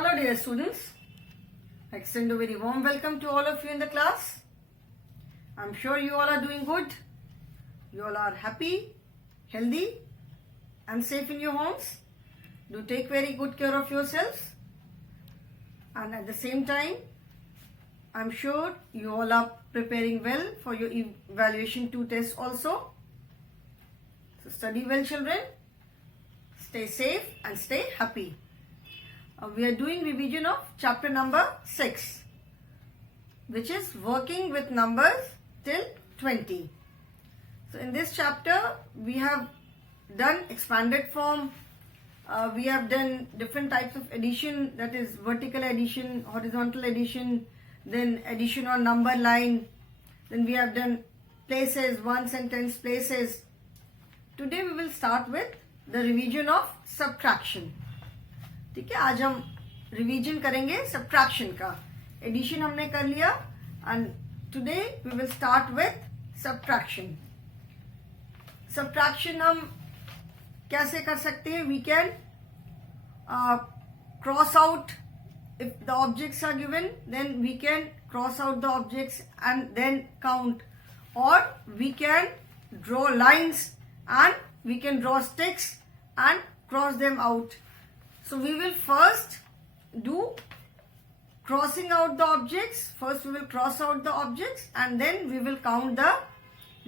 Hello dear students, I extend a very warm welcome to all of you in the class. I'm sure you all are doing good. You all are happy, healthy and safe in your homes. Do take very good care of yourselves. And at the same time, I'm sure you all are preparing well for your evaluation 2 test also. So study well children, stay safe and stay happy. We are doing revision of chapter number 6, which is working with numbers till 20. So in this chapter we have done expanded form, we have done different types of addition, that is vertical addition, horizontal addition, then addition on number line, then we have done places, ones and tens places. Today we will start with the revision of subtraction. ठीक है, आज हम रिवीजन करेंगे सब्ट्रैक्शन का. एडिशन हमने कर लिया and today we will start with subtraction. Subtraction हम कैसे कर सकते हैं? We can cross out if the objects are given, then we can cross out the objects and then count, or we can draw lines and we can draw sticks and cross them out. So we will first do crossing out the objects. First we will cross out the objects and then we will count the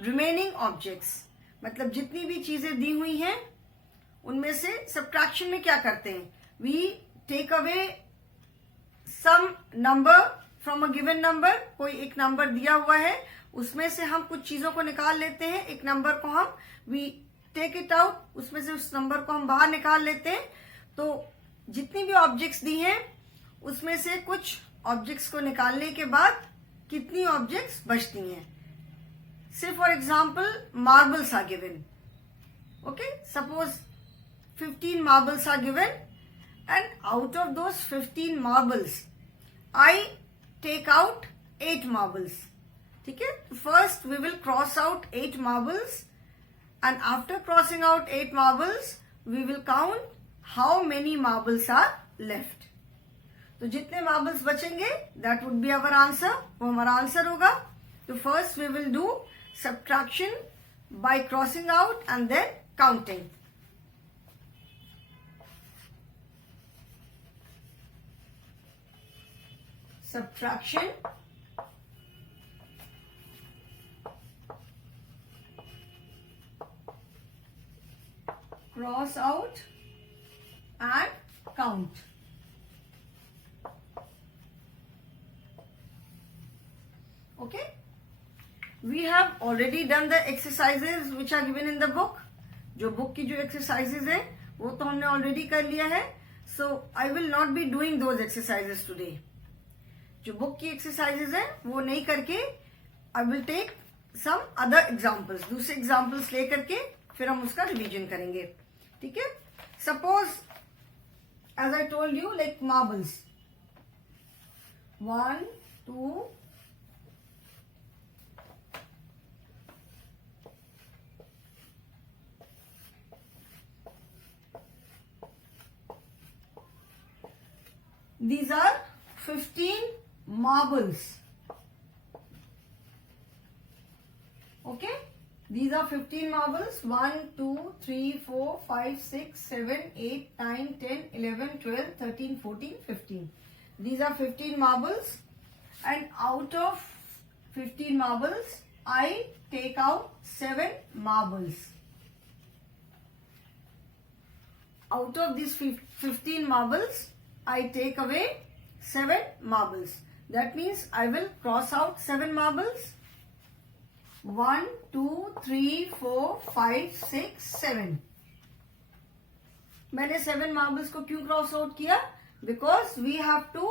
remaining objects. मतलब जितनी भी चीजें दी हुई हैं उनमें से सब्ट्रैक्शन में क्या करते हैं? We take away some number from a given number. कोई एक नंबर दिया हुआ है, उसमें से हम कुछ चीजों को निकाल लेते हैं. एक नंबर को हम we take it out, उसमें से उस नंबर को हम बाहर निकाल लेते हैं. तो जितनी भी ऑब्जेक्ट्स दी हैं उसमें से कुछ ऑब्जेक्ट्स को निकालने के बाद कितनी ऑब्जेक्ट्स बचती हैं. Say for example marbles are given. Okay, suppose 15 marbles are given and out of those 15 marbles I take out 8 marbles. ठीक है, first we will cross out 8 marbles and after crossing out 8 marbles we will count how many marbles are left. तो जितने marbles बचेंगे that would be our answer, वो हमारा आंसर होगा. तो first we will do subtraction by crossing out and then counting. Subtraction cross out and count. Okay, we have already done the exercises which are given in the book. जो book की जो exercises है वो तो हमने already कर लिया है. So I will not be doing those exercises today. जो बुक की एक्सरसाइजेज है वो नहीं करके I will take some other examples, दूसरे एग्जाम्पल्स लेकर के फिर हम उसका रिवीजन करेंगे. ठीक है, suppose as I told you like marbles 1 2 these are 15 marbles. Okay, these are 15 marbles. 1 2 3 4 5 6 7 8 9 10 11 12 13 14 15. These are 15 marbles and out of 15 marbles I take out 7 marbles. Out of these 15 marbles I take away 7 marbles. That means I will cross out 7 marbles. 1 2 3 4 5 6 7. मैंने 7 marbles को क्यों cross out किया? Because we have to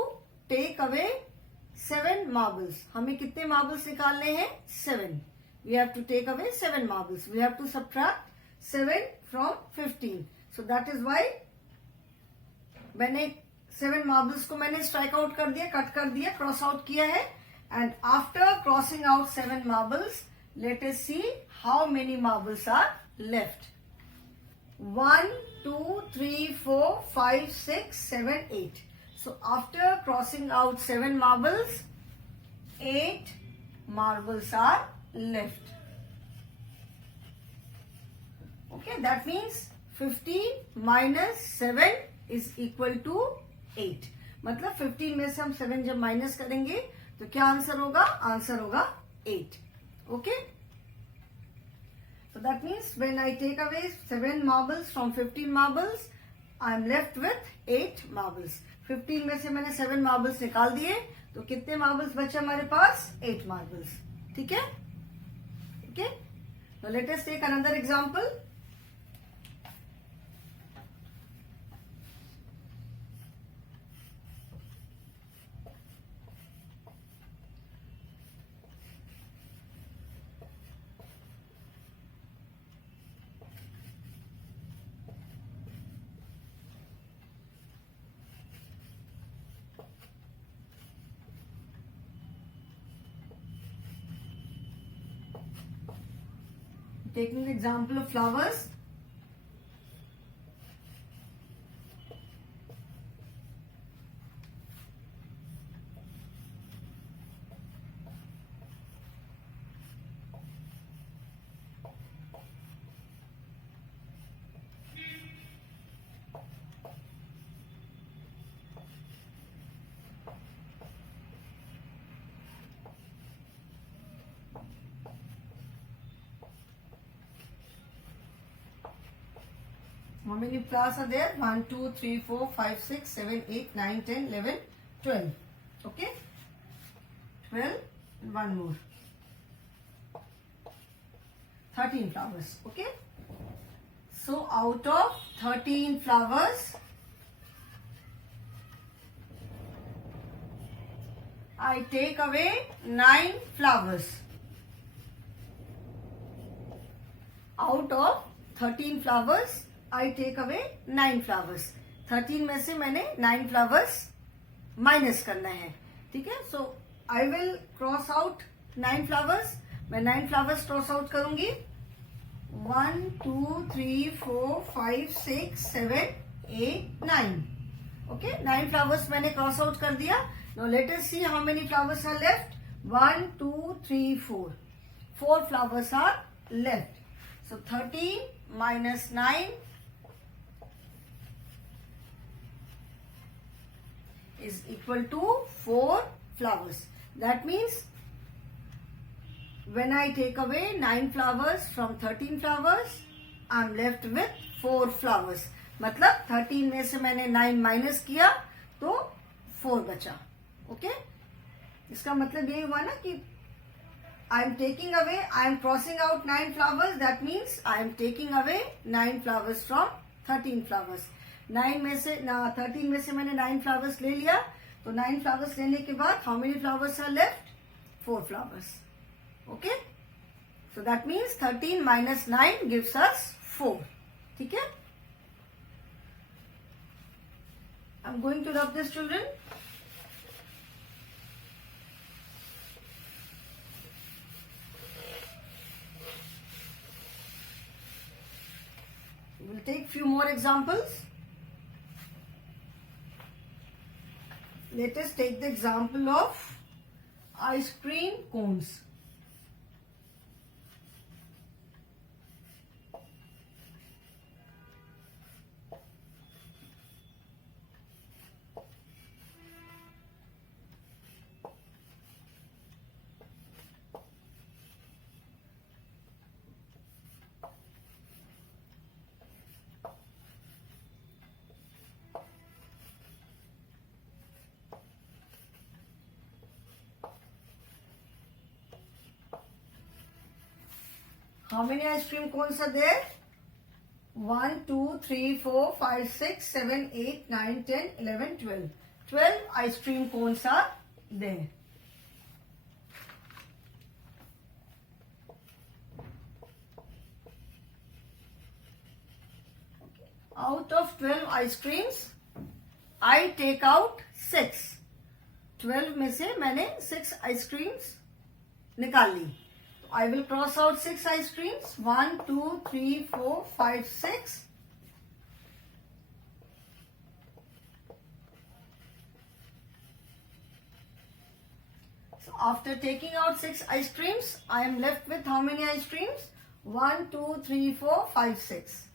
take away 7 marbles. हमें कितने marbles निकालने हैं? 7. We have to take away 7 marbles. We have to subtract 7 from 15. So that is why मैंने 7 marbles को मैंने स्ट्राइक आउट कर दिया, कट कर दिया, क्रॉस आउट किया है. And after crossing out 7 marbles, let us see how many marbles are left. 1 2 3 4 5 6 7 8. So after crossing out 7 marbles, 8 marbles are left. Okay, that means 15 minus 7 is equal to 8. मतलब 15 में से हम 7 जब माइनस करेंगे तो क्या आंसर होगा? आंसर होगा 8. Okay? So that means when I take away 7 marbles from 15 marbles, I am left with 8 marbles. 15 में से मैंने 7 marbles निकाल दिए तो कितने marbles बचे हमारे पास? 8 marbles. ठीक है? Okay? So let us take another example. Taking the example of flowers. How many flowers are there? 1, 2, 3, 4, 5, 6, 7, 8, 9, 10, 11, 12. Okay? 12 and one more. 13 flowers. Okay? So out of 13 flowers, I take away 9 flowers. Out of 13 flowers, I take away 9 flowers. 13 में से मैंने 9 flowers minus करना है. ठीक है? So I will cross out 9 flowers. मैं 9 flowers cross out करूंगी. 1, 2, 3, 4, 5, 6, 7, 8, 9. Okay? 9 flowers मैंने cross out कर दिया. Now let us see how many flowers are left. 1, 2, 3, 4. 4 flowers are left. So 13 minus 9 is equal to 4 flowers. That means when I take away 9 flowers from 13 flowers, I am left with 4 flowers. मतलब 13 में से मैंने 9 माइनस किया तो 4 बचा. ओके? इसका मतलब ये हुआ ना कि I am taking away, I am crossing out 9 flowers. That means I am taking away 9 flowers from 13 flowers. 13 में से मैंने 9 flowers ले लिया तो 9 flowers लेने के बाद how many flowers are left? 4 flowers. Okay? So that means 13 minus 9 gives us 4. ठीक है? I'm going to rub this, children. We'll take few more examples. Let us take the example of ice cream cones. How many ice cream cones are there? 1, 2, 3, 4, 5, 6, 7, 8, 9, 10, 11, 12. 12 ice cream cones are there. Out of 12 ice creams, I take out 6. 12 में से मैंने 6 ice creams निकाल ली. I will cross out 6 ice creams. 1, 2, 3, 4, 5, 6. after taking out 6 ice creams, I am left with how many ice creams? 1, 2, 3, 4, 5, 6.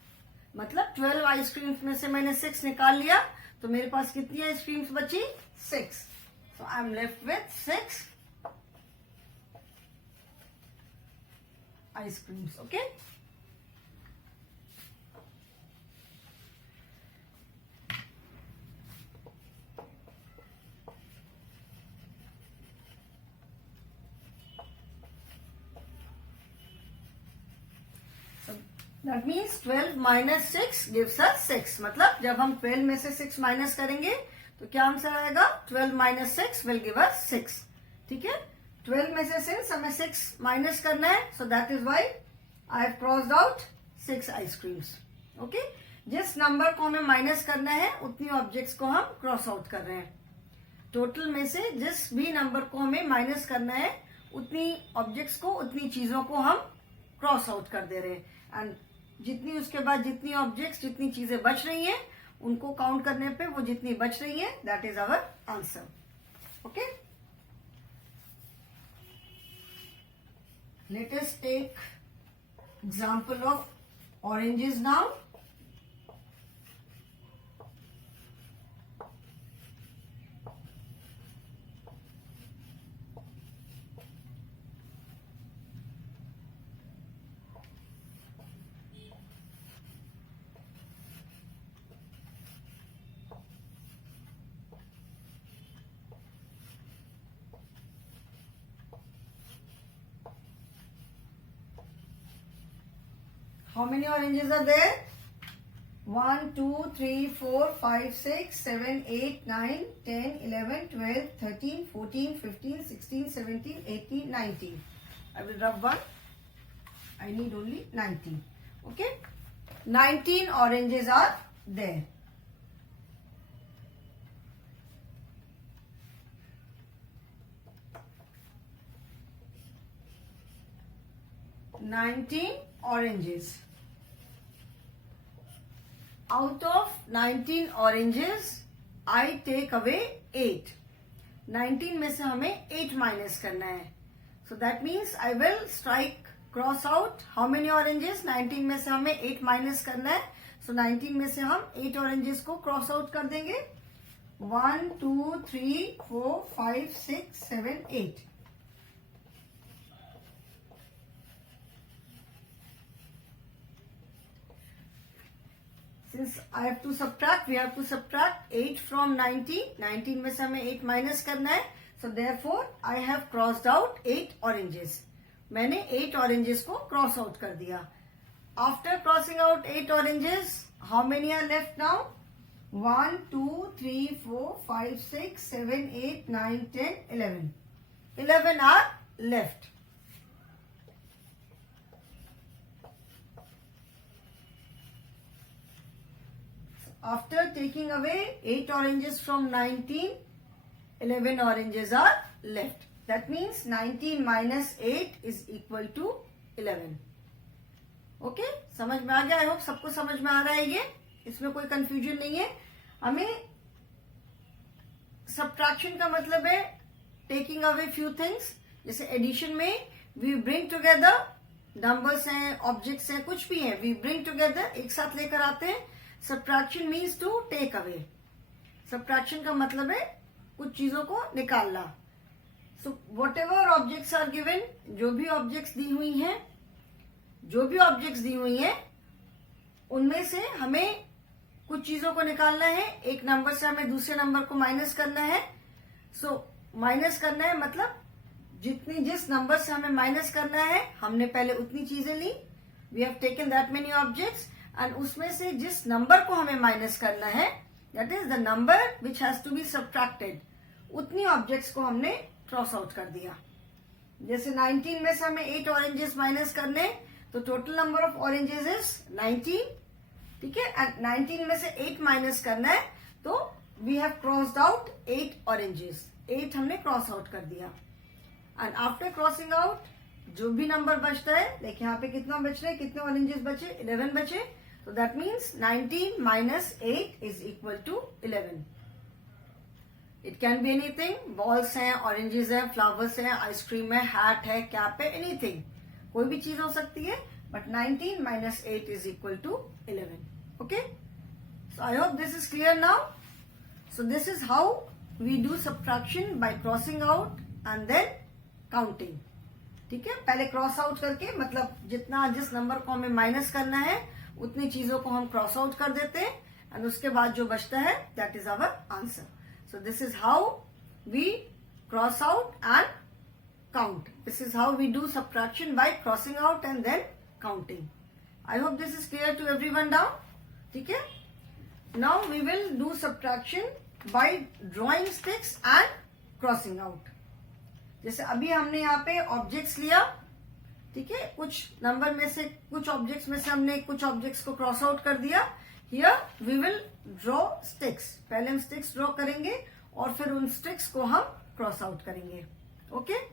मतलब 12 ice creams में से मैंने 6 निकाल लिया, तो मेरे पास कितनी आइस क्रीम्स बची? 6. So I am left with 6 ice creams. Okay. That means 12 minus 6 gives us 6. मतलब जब हम 12 में से 6 माइनस करेंगे तो क्या आंसर आएगा? 12 minus 6 will give us 6. ठीक है, 12 में से सिंस हमें 6 माइनस करना है, so that is why I have crossed out 6 ice creams. Okay? जिस नंबर को हमें माइनस करना है उतनी ऑब्जेक्ट्स को हम क्रॉस आउट कर रहे हैं. टोटल में से जिस भी नंबर को हमें माइनस करना है उतनी ऑब्जेक्ट्स को, उतनी चीजों को हम क्रॉस आउट कर दे रहे हैं. एंड जितनी उसके बाद जितनी ऑब्जेक्ट्स, जितनी चीजें बच रही हैं, उनको काउंट करने पे वो जितनी बच रही है, that is our answer. Okay, let us take example of oranges now. How many oranges are there? 1, 2, 3, 4, 5, 6, 7, 8, 9, 10, 11, 12, 13, 14, 15, 16, 17, 18, 19. I will rub one. I need only 19. Okay? 19 oranges are there. Oranges. Out of 19 oranges, I take away 8. 19 में से हमें 8 माइनस करना है. So that means I will strike cross out how many oranges? 19 में से हमें 8 माइनस करना है. So 19 में से हम 8 oranges को क्रॉस आउट कर देंगे. 1, 2, 3, 4, 5, 6, 7, 8. Since I have to subtract, we have to subtract 8 from 19. 19 में से हमें 8 माइनस करना है. So therefore, I have crossed out 8 oranges. मैंने 8 oranges को cross out कर दिया. After crossing out 8 oranges, how many are left now? 1, 2, 3, 4, 5, 6, 7, 8, 9, 10, 11. 11 are left. After taking away 8 oranges from 19, 11 oranges are left. That means 19 minus 8 is equal to 11. Okay? समझ में आ गया? I hope सबको समझ में आ रहा है ये. इसमें कोई कंफ्यूजन नहीं है. हमें सब्ट्रैक्शन का मतलब है टेकिंग अवे फ्यू थिंग्स. जैसे एडिशन में वी ब्रिंग टुगेदर, नंबर्स हैं, ऑब्जेक्ट्स हैं, कुछ भी हैं, वी ब्रिंग टुगेदर, एक साथ लेकर आते हैं. Subtraction means to take away. Subtraction का मतलब है कुछ चीजों को निकालना. So whatever objects are given, जो भी ऑब्जेक्ट्स दी हुई हैं, उनमें से हमें कुछ चीजों को निकालना है. एक नंबर से हमें दूसरे नंबर को माइनस करना है. सो माइनस करना है मतलब जिस नंबर से हमें माइनस करना है हमने पहले उतनी चीजें ली. We have taken that many objects and उसमें से जिस नंबर को हमें माइनस करना है, that is the number which has to be subtracted, उतनी ऑब्जेक्ट्स को हमने क्रॉस आउट कर दिया. जैसे 19 में से हमें 8 ऑरेंजेस माइनस करने, तो total number of oranges is 19. ठीक है, एंड 19 में से 8 माइनस करना है, तो we have crossed out 8 oranges. 8 हमने क्रॉस आउट कर दिया. एंड आफ्टर क्रॉसिंग आउट जो भी नंबर बचता है, देखिए यहाँ पे कितना बच रहा है, कितने ऑरेंजेस बचे? 11 बचे. So that means 19 minus 8 is equal to 11. It can be anything, balls हैं, ऑरेंजेस हैं, फ्लावर्स हैं, आइसक्रीम है, हैट है, कैप है, एनीथिंग, कोई भी चीज हो सकती है. बट 19 minus 8 is equal to 11. Okay, so I hope this is clear now. So this is how we do subtraction by crossing out and then counting. ठीक है, पहले क्रॉस आउट करके, मतलब जितना जिस नंबर को हमें माइनस करना है उतनी चीजों को हम क्रॉस आउट कर देते हैं, एंड उसके बाद जो बचता है that is our answer. So this is how we cross out and count. This is how we do subtraction by crossing out and then counting. I hope this is clear to everyone now. ठीक है? Now we will do subtraction by drawing sticks and crossing out. जैसे अभी हमने यहाँ पे ऑब्जेक्ट्स लिया, ठीक है, कुछ नंबर में से, कुछ ऑब्जेक्ट्स में से हमने कुछ ऑब्जेक्ट्स को क्रॉस आउट कर दिया. Here we will draw sticks. पहले हम स्टिक्स ड्रॉ करेंगे और फिर उन स्टिक्स को हम क्रॉस आउट करेंगे. Okay,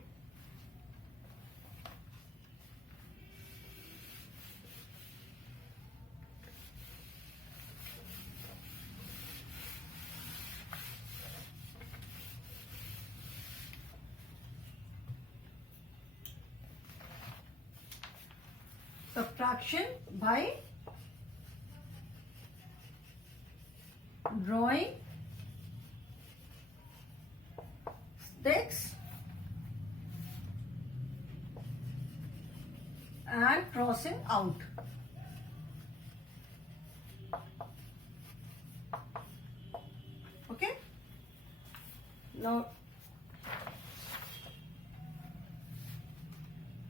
subtraction by drawing sticks and crossing out. Okay, now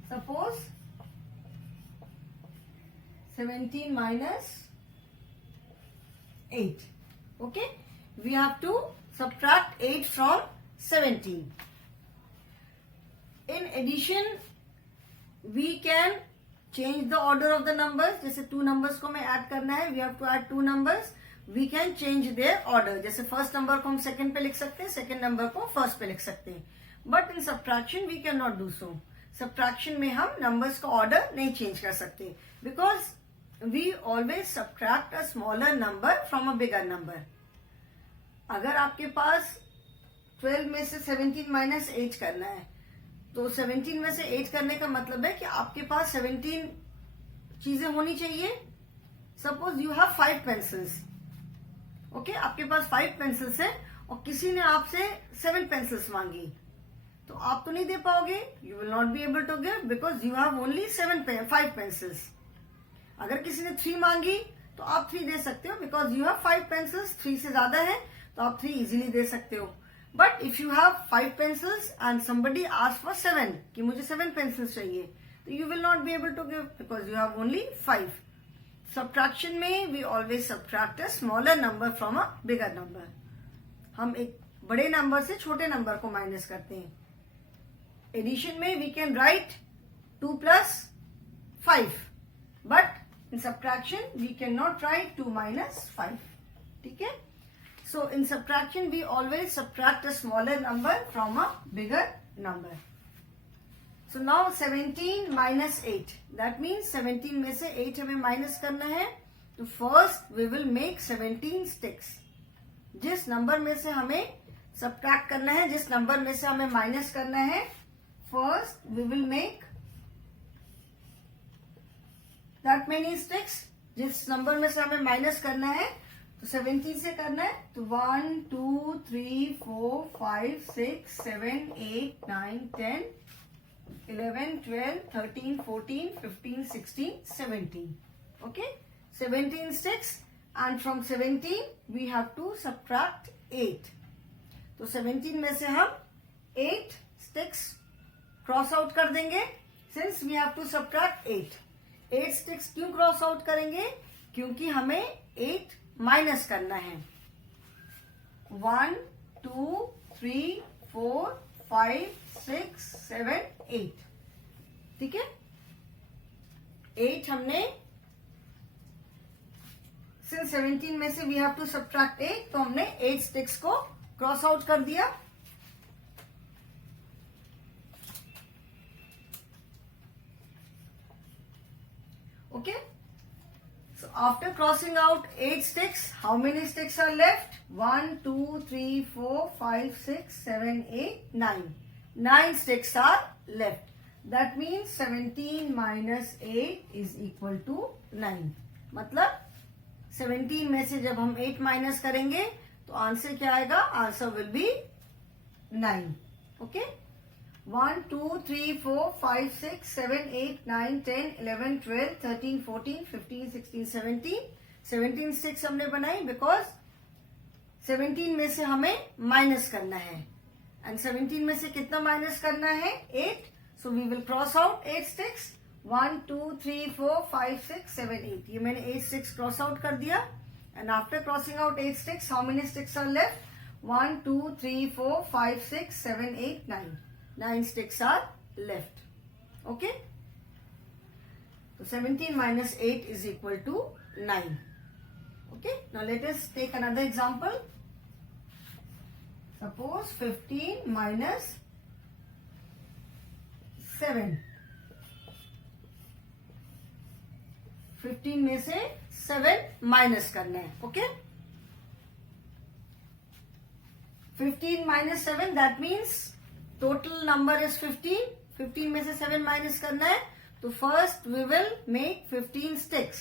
suppose 17 minus 8. Okay, we have to subtract 8 from 17. In addition, we can change the order of the numbers. जैसे 2 numbers को हमें add करना है, we have to add 2 numbers. We can change their order. जैसे first number को हम second पे लिख सकते हैं, second number को first पे लिख सकते हैं. But in subtraction we cannot do so. Subtraction में हम numbers का order नहीं change कर सकते, because we always subtract a smaller number from a bigger number. अगर आपके पास 12 में से 17 minus 8 करना है, तो 17 में से 8 करने का मतलब है कि आपके पास 17 चीजें होनी चाहिए. Suppose you have 5 pencils. Okay, आपके पास 5 पेंसिल्स है और किसी ने आपसे 7 पेंसिल्स मांगी, तो आप तो नहीं दे पाओगे. You will not be able to give because you have only 5 pencils. अगर किसी ने 3 मांगी तो आप 3 दे सकते हो, बिकॉज यू हैव 5 पेंसिल्स. 3 से ज्यादा है तो आप 3 इजीली दे सकते हो. But if you have 5 pencils and somebody ask for 7 कि मुझे 7 पेंसिल्स चाहिए, तो you will not be able to give because you have only 5. Subtraction में we always subtract a smaller number from a bigger number. हम एक बड़े नंबर से छोटे नंबर को माइनस करते हैं. एडिशन में we can write 2 plus 5, but in subtraction we cannot write 2 minus 5. ठीक है? So in subtraction we always subtract a smaller number from a bigger number. So now 17 minus 8. That means 17 में से 8 हमें माइनस करना है. तो first we will make 17 sticks. जिस नंबर में से हमें subtract करना है, जिस नंबर में से हमें माइनस करना है, first we will make that many sticks. जिस नंबर में से हमें माइनस करना है, तो 17 से करना है, तो 1 2 3 4 5 6 7 8 9 10 11 12 13 14 15 16 17. Okay, 17 sticks, and from 17 we have to subtract 8. तो 17 में से हम 8 sticks क्रॉस आउट कर देंगे, since we have to subtract 8. 8 स्टिक्स क्यों क्रॉस आउट करेंगे? क्योंकि हमें 8 माइनस करना है. 1 2 3 4 5 6 7 8. ठीक है, 8 हमने, सिंस 17 में से वी हैव टू सब्ट्रैक्ट 8, तो हमने 8 स्टिक्स को क्रॉस आउट कर दिया. Okay, so after crossing out 8 sticks, how many sticks are left? 1, 2, 3, 4, 5, 6, 7, 8, 9. 9 sticks are left. That means 17 minus 8 is equal to 9. मतलब 17 में से जब हम 8 माइनस करेंगे तो आंसर क्या आएगा? Answer will be 9. ओके, 1, 2, 3, 4, 5, 6, 7, 8, 9, 10, 11, 12, 13, 14, 15, 16, 17. 17 स्टिक्स हमने बनाई बिकॉज 17 में से हमें माइनस करना है. एंड 17 में से कितना माइनस करना है? 8. So we will cross out 8 sticks. 1, 2, 3, 4, 5, 6, 7, 8. ये मैंने 8 स्टिक्स क्रॉस आउट कर दिया. And after crossing out 8 sticks, how many sticks are left? 1, 2, 3, 4, 5, 6, 7, 8, 9. 9 sticks are left. Okay. So 17 minus 8 is equal to 9. Okay. Now let us take another example. Suppose 15 minus 7. 15 में से 7 minus करना है. Okay. 15 minus 7, that means total number is 15. 15 में से 7 minus करना है. तो first we will make 15 sticks.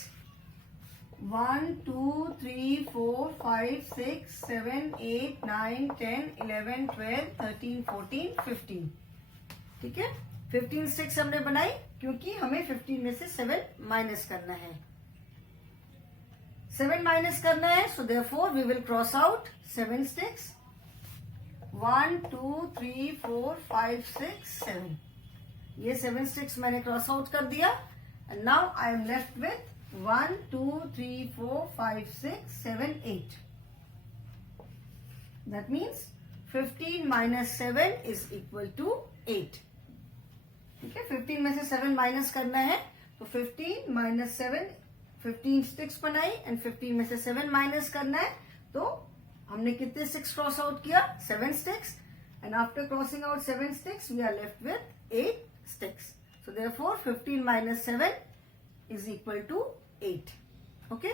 1, 2, 3, 4, 5, 6, 7, 8, 9, 10, 11, 12, 13, 14, 15. ठीक है, 15 स्टिक्स हमने बनाई क्योंकि हमें 15 में से 7 माइनस करना है. 7 माइनस करना है, so therefore we will cross out 7 sticks. 1, 2, 3, 4, 5, 6, 7. ये 7 स्टिक्स मैंने क्रॉस आउट कर दिया. And now I am left with 1, 2, 3, 4, 5, 6, 7, 8. That means 15 minus 7 is equal to 8. ठीक है, 15 में से 7 माइनस करना है. तो 15 माइनस 7, 15 स्टिक्स बनाई एंड 15 में से 7 माइनस करना है. तो हमने कितने स्टिक्स क्रॉस आउट किया? 7 sticks. And after crossing out 7 sticks we are left with 8 sticks. So therefore 15 minus 7 is equal to 8. Okay,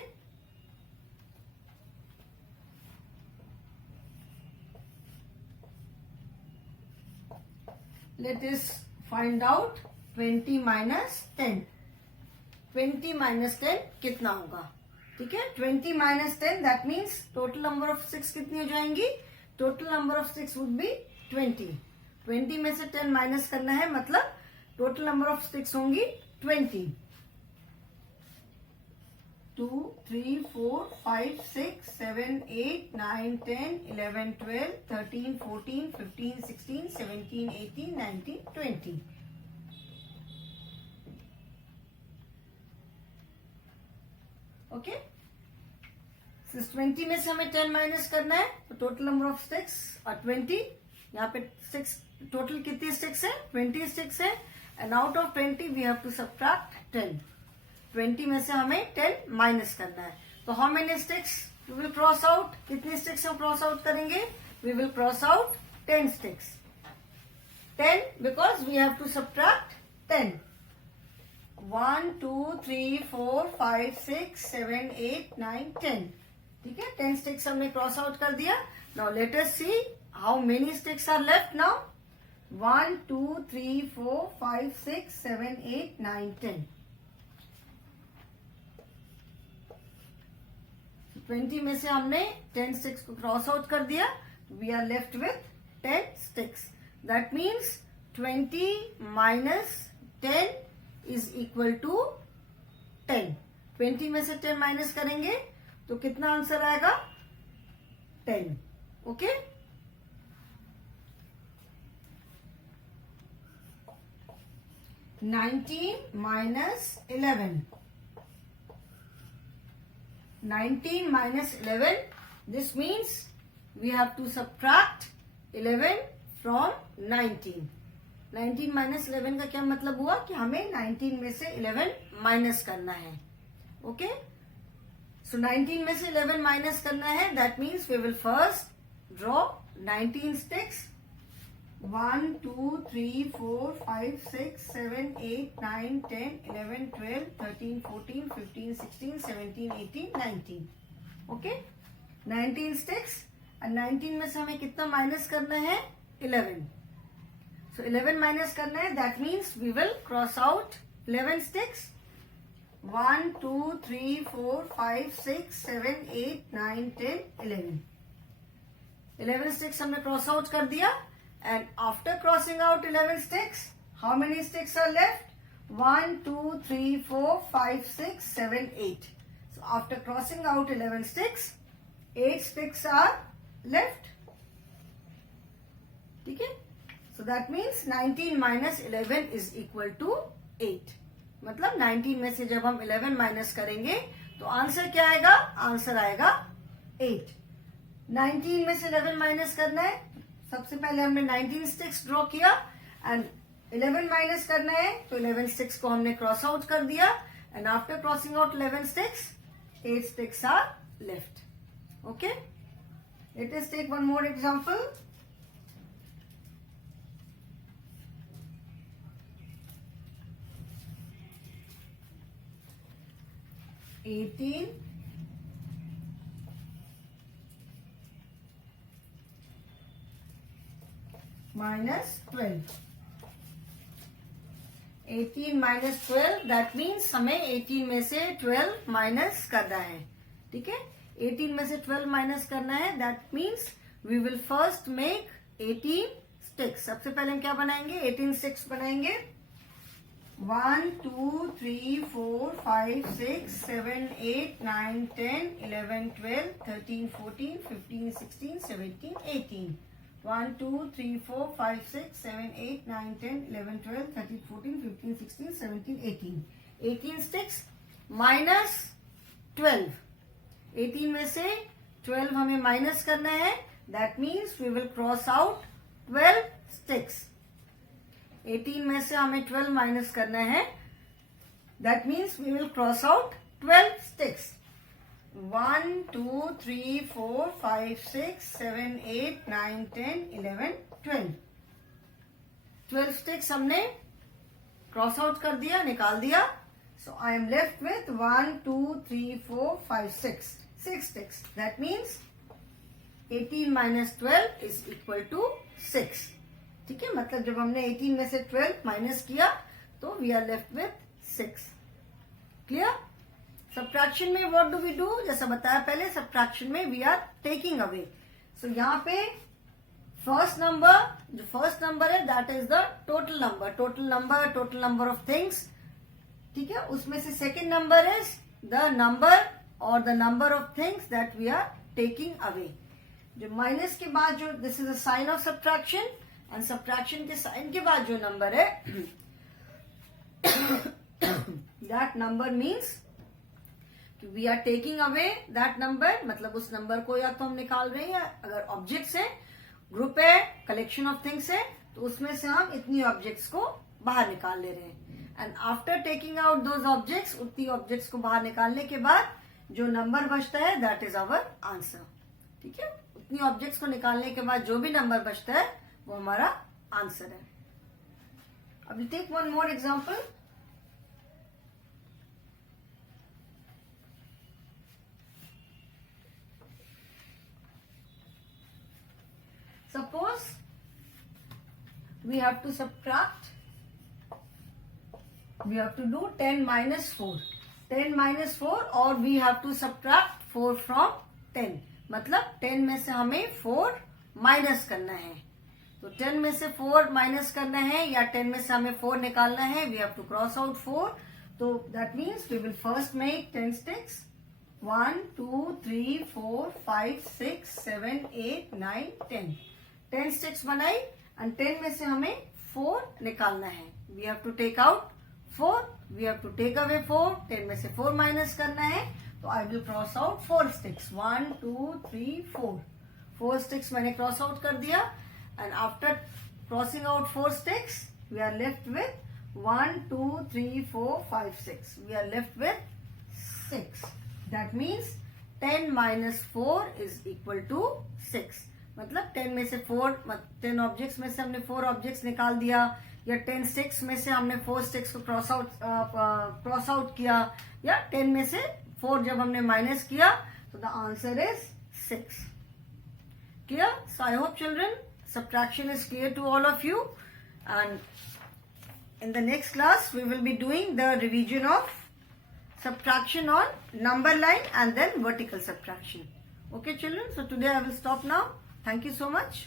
let us find out 20 minus 10. 20 minus 10 कितना होगा? ठीक है, 20 minus 10, that means total number of sticks कितनी हो जाएंगी? Total number of sticks would be 20. 20 में से 10 माइनस करना है, मतलब टोटल नंबर ऑफ स्टिक्स होंगी 20. 2, 3, 4, 5, 6, 7, 8, 9, 10, 11, 12, 13, 14, 15, 16, 17, 18, 19, 20. ओके, 20 में से हमें 10 माइनस करना है. तो टोटल नंबर ऑफ स्टिक्स और 20. यहाँ पे 6 टोटल कितनी स्टिक्स है? 20 स्टिक्स है. And out of 20 we have to subtract 10. 20 में से हमें 10 माइनस करना है. तो how many sticks we will cross out? कितनी स्टिक्स हम क्रॉस आउट करेंगे? We will cross out 10 sticks. 10 because we have to subtract 10. 1, 2, 3, 4, 5, 6, 7, 8, 9, 10. ठीक है, 10 स्टिक्स हमने क्रॉस आउट कर दिया. Now let us see how many sticks are left now. 1, 2, 3, 4, 5, 6, 7, 8, 9, 10. 20 में से हमने 10 स्टिक्स को क्रॉस आउट कर दिया. We are left with 10 sticks. That means 20 minus 10 is equal to 10. 20 में से 10 माइनस करेंगे तो कितना आंसर आएगा? 10. ओके, -19 - 11. 19 minus 11. This means we have to subtract 11 from 19. 19 माइनस 11 का क्या मतलब हुआ कि हमें 19 में से 11 माइनस करना है. ओके, सो 19 में से 11 माइनस करना है. That means we will first draw 19 sticks. 1 2 3 4 5 6 7 8 9 10 11 12 13 14 15 16 17 18 19. ओके, 19 स्टिक्स और 19 में से हमें कितना माइनस करना है? 11. So 11 माइनस करना है, that means we will cross out 11 sticks. 1 2 3 4 5 6 7 8 9 10 11. 11 sticks हमने क्रॉस आउट कर दिया. And after crossing out 11 sticks, how many sticks are left? 1 2 3 4 5 6 7 8. So after crossing out 11 sticks, 8 sticks are left. ठीक है? So that means 19 minus 11 is equal to 8. मतलब 19 में से जब हम 11 माइनस करेंगे तो आंसर क्या आएगा? आंसर आएगा 8. 19 में से 11 माइनस करना है. सबसे पहले हमने 19 स्टिक्स ड्रॉ किया एंड 11 माइनस करना है तो 11 स्टिक्स को हमने क्रॉस आउट कर दिया. And after crossing out 11 sticks, 8 sticks are left. Okay, let us take one more example. minus 12. 18 minus 12, दैट मीन्स हमें 18 में से 12 माइनस करना है. ठीक है, 18 में से 12 माइनस करना है, that means we will first make 18 sticks. सबसे पहले हम क्या बनाएंगे? 18 स्टिक्स बनाएंगे. 1 2 3 4 5 6 7 8 9 10 11 12 13 14 15 16 17 18. 1 2 3 4 5 6 7 8 9 10 11 12 13 14 15 16 17 18. 18 sticks minus 12. 18 में से 12 हमें माइनस करना है, that means we will cross out 12 sticks. 18 में से हमें 12 माइनस करना है, that means we will cross out 12 sticks. 1 2 3 4 5 6 7 8 9 10 11 12. 12 sticks हमने क्रॉस आउट कर दिया, निकाल दिया. So I am left with 1 2 3 4 5 6 sticks. That means 18 minus 12 is equal to 6. ठीक है, मतलब जब हमने 18 में से 12 माइनस किया तो we are left with 6. Clear? Subtraction में व्हाट डू वी डू? जैसा बताया पहले, सब्ट्रैक्शन में we are taking away. So यहाँ पे फर्स्ट नंबर है that is the total number of things. ठीक है, उसमें से second number is the number और the number of things that we are taking away. जो माइनस के बाद जो, this is a sign of subtraction, and subtraction के साइन के बाद जो नंबर है that number means we are taking away that number. मतलब उस नंबर को या तो हम निकाल रहे हैं, या अगर ऑब्जेक्ट्स है, ग्रुप है, कलेक्शन ऑफ थिंग्स है, तो उसमें से हम इतनी ऑब्जेक्ट्स को बाहर निकाल ले रहे हैं. And after taking out those objects, उतनी ऑब्जेक्ट्स को बाहर निकालने के बाद जो नंबर बचता है दैट इज आवर आंसर. ठीक है, उतनी ऑब्जेक्ट्स को निकालने के बाद जो भी नंबर बचता है वो हमारा आंसर है. अब take one more example. Suppose we have to subtract, we have to do 10 minus 4. 10 minus 4 और we have to subtract 4 from 10. मतलब 10 में से हमें 4 माइनस करना है. तो 10 में से 4 माइनस करना है या 10 में से हमें 4 निकालना है, we have to cross out 4. तो that means we will first make 10 sticks. 1 2 3 4 5 6 7 8 9 10. 10 स्टिक्स बनाई एंड 10 में से हमें 4 निकालना है. We have to take out 4, we have to take away 4. 10 में से 4 माइनस करना है, तो I will cross out 4 sticks. 1 2 3 4. 4 sticks मैंने क्रॉस आउट कर दिया. And after crossing out 4 sticks we are left with 1 2 3 4 5 6. We are left with 6. That means 10 minus 4 is equal to 6. मतलब 10 में से 10 ऑब्जेक्ट्स में से हमने 4 ऑब्जेक्ट्स निकाल दिया, या 10 स्टिक्स में से हमने 4 स्टिक्स को क्रॉस आउट किया, या 10 में से 4 जब हमने माइनस किया, तो the answer is 6. Clear? So I hope children, subtraction is clear to all of you, and in the next class we will be doing the revision of subtraction on number line and then vertical subtraction. Okay children, so today I will stop now. Thank you so much.